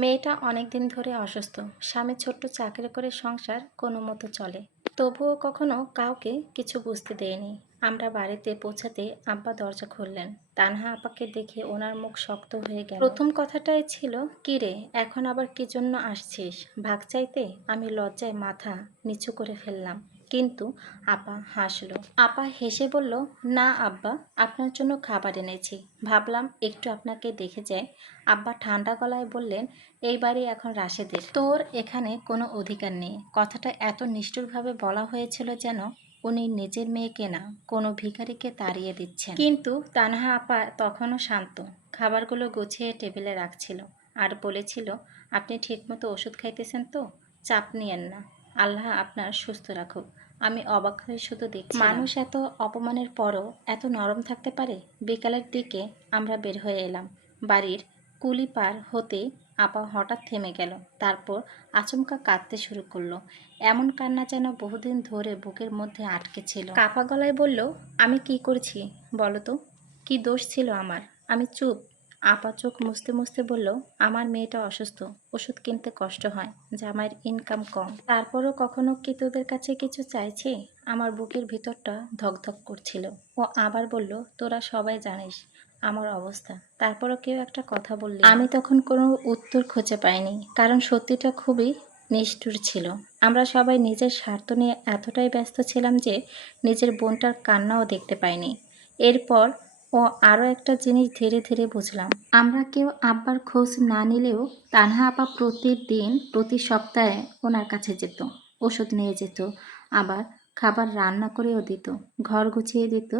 মেয়েটা অনেকদিন ধরে অসুস্থ। স্বামী ছোট্ট চাকরি করে সংসার কোনো মতো চলে, তবুও কখনো কাউকে কিছু বুঝতে দেয়নি। আমরা বাড়িতে পৌঁছাতে আব্বা দরজা খুললেন। তানহা আপাকে দেখে ওনার মুখ শক্ত হয়ে গেল। প্রথম কথাটাই ছিল, কি রে, এখন আবার কি জন্য আসছিস ভাগ চাইতে? আমি লজ্জায় মাথা নিচু করে ফেললাম, কিন্তু আপা হাসলো। আপা হেসে বলল, না আব্বা, আপনার জন্য খাবার এনেছি, ভাবলাম একটু আপনাকে দেখে যাই। আব্বা ঠান্ডা গলায় বললেন, এই বাড়ি এখন রাশেদের, তোর এখানে কোনো অধিকার নেই। কথাটা এত নিষ্ঠুরভাবে বলা হয়েছিল যেন উনি নিজের মেয়েকে না, কোনো ভিখারিকে তাড়িয়ে দিচ্ছেন। কিন্তু তানহা আপা তখনও শান্ত, খাবারগুলো গুছিয়ে টেবিলে রাখছিল আর বলেছিল, আপনি ঠিকমতো ওষুধ খাইতেছেন তো? চাপ নিয়েন না, আল্লাহ আপনার সুস্থ রাখুক। আমি অবাক হয়ে শুধু দেখছি, মানুষ এত অপমানের পরও এত নরম থাকতে পারে। বিকালের দিকে আমরা বের হয়ে এলাম। বাড়ির কুলি পার হতে আপা হঠাৎ থেমে গেল, তারপর আচমকা কাঁদতে শুরু করলো। এমন কান্না যেন বহুদিন ধরে বুকের মধ্যে আটকে ছিল। কাপা গলায় বলল, আমি কি করেছি বলো তো? কি দোষ ছিল আমার? আমি চুপ। আপা চোখ মুছতে মুছতে বলল, আমার মেয়েটা অসুস্থ, ওষুধ কিনতে কষ্ট হয়, জামাইয়ের ইনকাম কম, তারপরও কখনো কি তোদের কাছে কিছু চাইছি? আমার বুকের ভিতরটা ধকধক করছিল। ও আবার বলল, তোরা সবাই জানিস আমার অবস্থা, তারপরও কেউ একটা কথা বললি। আমি তখন কোনো উত্তর খুঁজে পাইনি, কারণ সত্যিটা খুবই নিষ্ঠুর ছিল। আমরা সবাই নিজের স্বার্থ নিয়ে এতটাই ব্যস্ত ছিলাম যে নিজের বোনটার কান্নাও দেখতে পাইনি। এরপর ও আরও একটা জিনিস ধীরে ধীরে বুঝলাম, আমরা কেউ আব্বার খোঁজ না নিলেও তানহা আপা প্রতিদিন প্রতি সপ্তাহে ওনার কাছে যেত, ওষুধ নিয়ে যেত, আবার খাবার রান্না করেও দিত, ঘর গুছিয়ে দিত।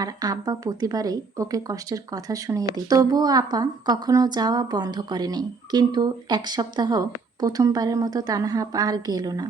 আর আব্বা প্রতিবারেই ওকে কষ্টের কথা শুনিয়ে দিত, তবুও আপা কখনো যাওয়া বন্ধ করেনি। কিন্তু এক সপ্তাহ প্রথমবারের মতো তানহা আপা আর গেল না।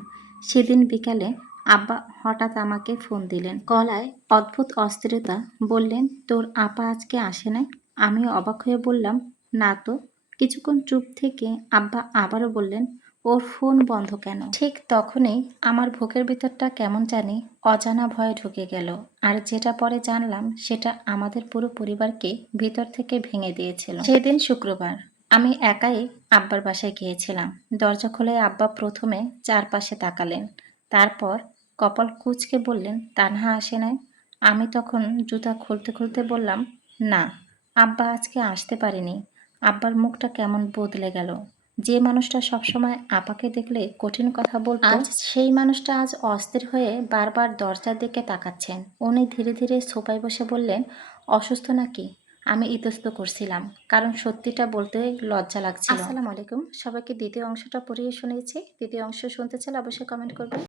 সেদিন বিকালে আব্বা হঠাৎ আমাকে ফোন দিলেন, গলায় অদ্ভুত অস্থিরতা, বললেন, তোর আপা আজকে আসে নাই? আমিও অবাক হয়ে বললাম, না তো। কিছুক্ষণ চুপ থেকে আব্বা আবারও বললেন, ওর ফোন বন্ধ কেন? ঠিক তখনই আমার বুকের ভিতরটা কেমন জানি অজানা ভয়ে ঢুকে গেল। আর যেটা পরে জানলাম সেটা আমাদের পুরো পরিবারকে ভিতর থেকে ভেঙে দিয়েছিল। সেদিন শুক্রবার, আমি একাই আব্বার বাসায় গিয়েছিলাম। দরজা খুলে আব্বা প্রথমে চারপাশে তাকালেন, তারপর কপাল কুঁচকে বললেন, তানহা আসে নাই? আমি তখন জুতা খুলতে খুলতে বললাম, না, আব্বা আজকে আসতে পারেনি। আব্বার মুখটা কেমন বদলে গেল। যে মানুষটা সবসময় আপাকে দেখলে কঠিন কথা বলতো, আজ সেই মানুষটা আজ অস্থির হয়ে বারবার দরজার দিকে তাকাচ্ছেন। উনি ধীরে ধীরে সোফায় বসে বললেন, অসুস্থ নাকি? আমি ইতস্ত করছিলাম, কারণ সত্যিটা বলতে লজ্জা লাগছিল। আসসালামু আলাইকুম, সবাইকে দ্বিতীয় অংশটা পড়িয়ে শুনিয়েছি। দ্বিতীয় অংশ শুনতে চাইলে অবশ্যই কমেন্ট করবেন।